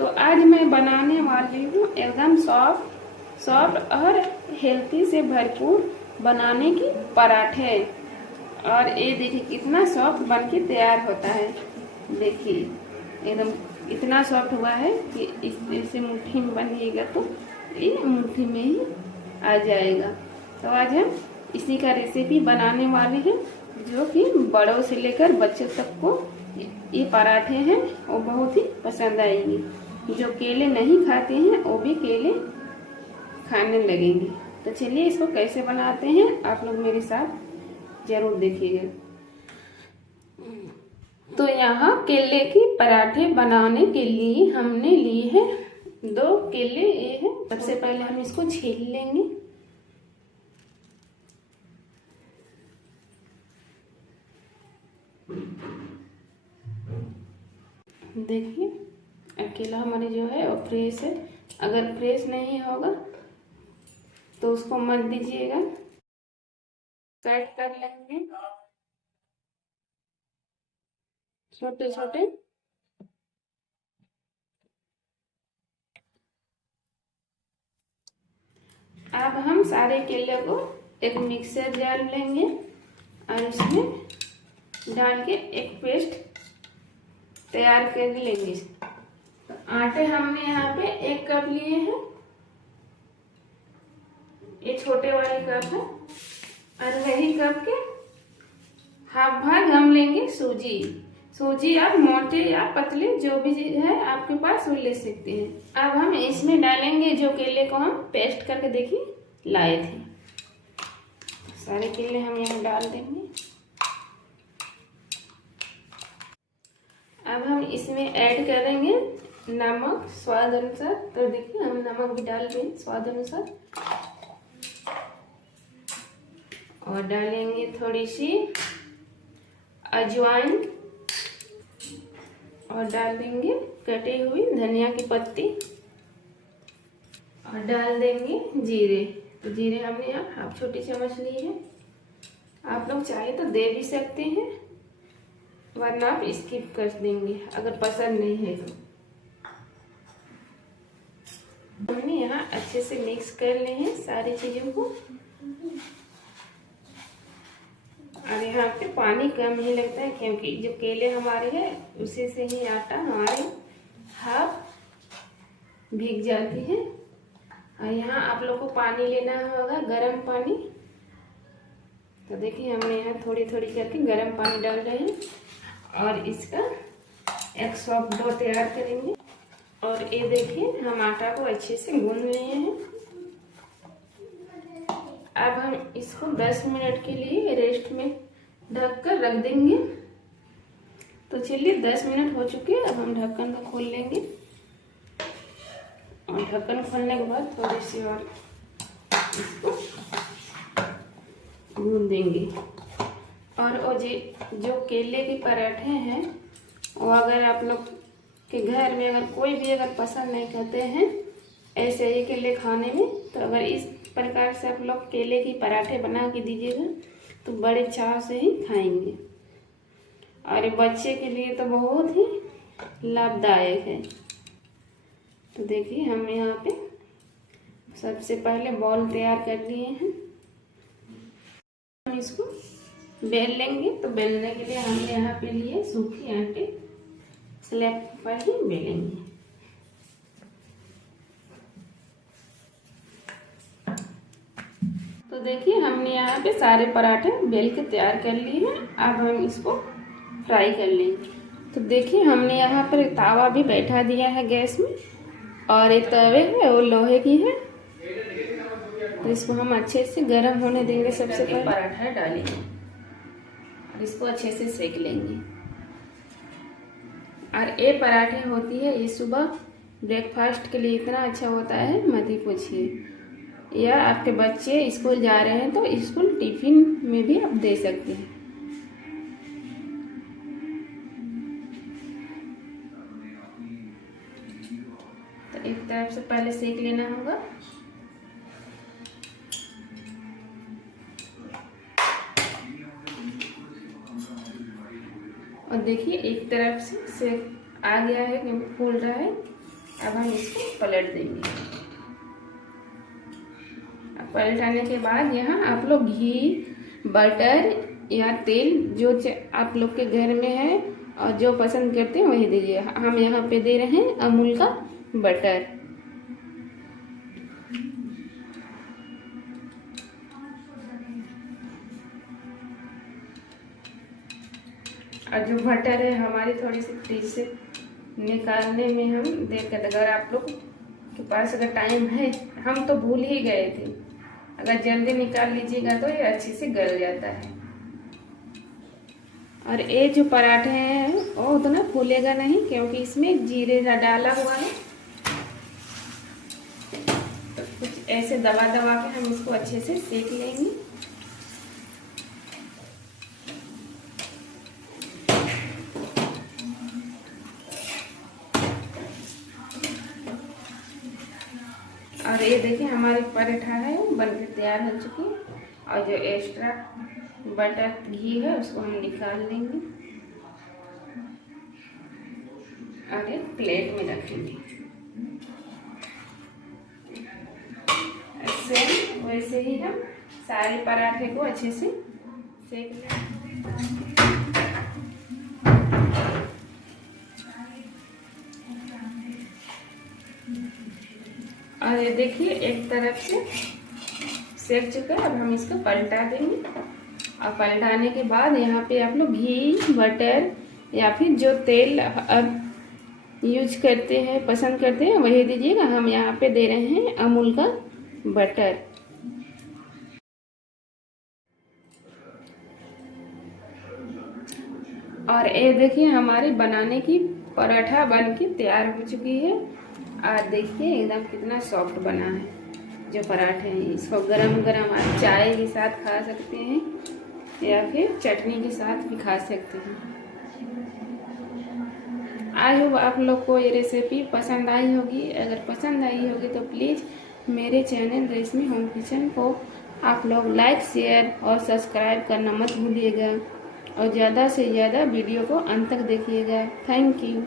तो आज मैं बनाने वाली हूँ एकदम सॉफ्ट और हेल्थी से भरपूर बनाने की पराठे। और ये देखिए कितना सॉफ्ट बनके तैयार होता है। देखिए एकदम इतना सॉफ्ट हुआ है कि इसे मुट्ठी में बनिएगा तो ये मुट्ठी में ही आ जाएगा। तो आज हम इसी का रेसिपी बनाने वाले हैं, जो कि बड़ों से लेकर बच्चों तक को ये पराठे हैं वो बहुत ही पसंद आएंगे। जो केले नहीं खाते हैं वो भी केले खाने लगेंगे। तो चलिए इसको कैसे बनाते हैं आप लोग मेरे साथ जरूर देखिएगा। तो यहाँ केले के पराठे बनाने के लिए हमने लिए हैं 2 केले। ये है, सबसे पहले हम इसको छील लेंगे। देखिए केला हमारे जो है वो फ्रेश है। अगर फ्रेश नहीं होगा तो उसको मत दीजिएगा, कट कर लेंगे छोटे छोटे। अब हम सारे केले को एक मिक्सर जार लेंगे और इसमें डाल के एक पेस्ट तैयार कर लेंगे। तो आटे हमने यहाँ पे 1 कप लिए हैं, ये छोटे वाले कप है। और वही कप के हाफ भाग हम लेंगे सूजी आप मोटे या पतले जो भी है आपके पास वो ले सकते हैं। अब हम इसमें डालेंगे जो केले को हम पेस्ट करके देखिए लाए थे। सारे केले हम यहाँ डाल देंगे। अब हम इसमें ऐड करेंगे नमक स्वाद अनुसार। तो देखिए हम नमक भी डाल देंगे स्वाद अनुसार। और डालेंगे थोड़ी सी अजवाइन और डाल देंगे कटी हुई धनिया की पत्ती और डाल देंगे जीरे। तो जीरे हमने यहाँ हाफ छोटी चम्मच ली है। आप लोग चाहे तो दे भी सकते हैं, वरना आप स्किप कर देंगे अगर पसंद नहीं है तो। हमने यहाँ अच्छे से मिक्स कर ले हैं सारी चीज़ों को। और यहाँ पे पानी कम ही लगता है क्योंकि जो केले हमारे हैं उसी से ही आटा हमारे हाथ भीग जाती है। और यहाँ आप लोग को पानी लेना होगा गर्म पानी। तो देखिए हमने यहाँ थोड़ी थोड़ी करके गर्म पानी डाल रहे हैं और इसका एक सॉफ्ट डो तैयार करेंगे। और ये देखिए हम आटा को अच्छे से गूंद लिए हैं। अब हम इसको 10 मिनट के लिए रेस्ट में ढक कर रख देंगे। तो चलिए 10 मिनट हो चुके हैं। अब हम ढक्कन को खोल लेंगे और ढक्कन खोलने के बाद थोड़ी सी और इसको गूंद देंगे। और वो जो केले के पराठे हैं वो अगर आप लोग के घर में अगर कोई भी अगर पसंद नहीं करते हैं ऐसे ही केले खाने में, तो अगर इस प्रकार से आप लोग केले की पराठे बना के दीजिएगा तो बड़े चाव से ही खाएंगे। और बच्चे के लिए तो बहुत ही लाभदायक है। तो देखिए हम यहाँ पे सबसे पहले बॉल तैयार कर लिए हैं। हम इसको बेल लेंगे। तो बेलने के लिए हमने यहाँ पे लिए सूखी आटे, स्लैब पर ही बेलेंगे। तो देखिए हमने यहाँ पे सारे पराठे बेल के तैयार कर लिए हैं। अब हम इसको फ्राई कर लेंगे। तो देखिए हमने यहाँ पर तावा भी बैठा दिया है गैस में और एक तवे है वो लोहे की है। तो इसको हम अच्छे से गर्म होने देंगे। सबसे पहले पराठा डालेंगे और इसको अच्छे से सेक लेंगे। और ये पराठे होती है ये सुबह ब्रेकफास्ट के लिए इतना अच्छा होता है मत ही पूछिए। या आपके बच्चे स्कूल जा रहे हैं तो स्कूल टिफिन में भी आप दे सकते हैं। तो एक तरफ से पहले सेक लेना होगा। और देखिए एक तरफ से आ गया है, फूल रहा है। अब हम इसको पलट देंगे। पलटाने के बाद यहाँ आप लोग घी, बटर या तेल जो आप लोग के घर में है और जो पसंद करते हैं वही दीजिए। हम यहाँ पे दे रहे हैं अमूल का बटर। और जो बटर है हमारी थोड़ी सी फ्रिज से निकालने में हम देर कर, अगर आप लोग के पास अगर टाइम है, हम तो भूल ही गए थे, अगर जल्दी निकाल लीजिएगा तो ये अच्छे से गल जाता है। और ये जो पराठे हैं वो उतना फूलेगा नहीं क्योंकि इसमें जीरे डाला हुआ है। तो कुछ ऐसे दबा दबा के हम इसको अच्छे से सेक लेंगे। और ये देखिए हमारे पराठा है बनकर तैयार हो चुकी है। और जो एक्स्ट्रा बटर घी है उसको हम निकाल लेंगे और एक प्लेट में रखेंगे। सेम वैसे ही हम सारे पराठे को अच्छे से सेक लेंगे। और ये देखिए एक तरफ से सेक चुका है। अब हम इसको पलटा देंगे। और पलटाने के बाद यहाँ पे आप लोग घी, बटर या फिर जो तेल अब यूज करते हैं, पसंद करते हैं वही दीजिएगा। हम यहाँ पे दे रहे हैं अमूल का बटर। और ये देखिए हमारी बनाने की पराठा बन के तैयार हो चुकी है। और देखिए एकदम कितना सॉफ्ट बना है जो पराठे हैं। इसको गरम गरम आप चाय के साथ खा सकते हैं या फिर चटनी के साथ भी खा सकते हैं। आई होप आप लोग को ये रेसिपी पसंद आई होगी। अगर पसंद आई होगी तो प्लीज़ मेरे चैनल रेशमी होम किचन को आप लोग लाइक, शेयर और सब्सक्राइब करना मत भूलिएगा। और ज़्यादा से ज़्यादा वीडियो को अंत तक देखिएगा। Thank you.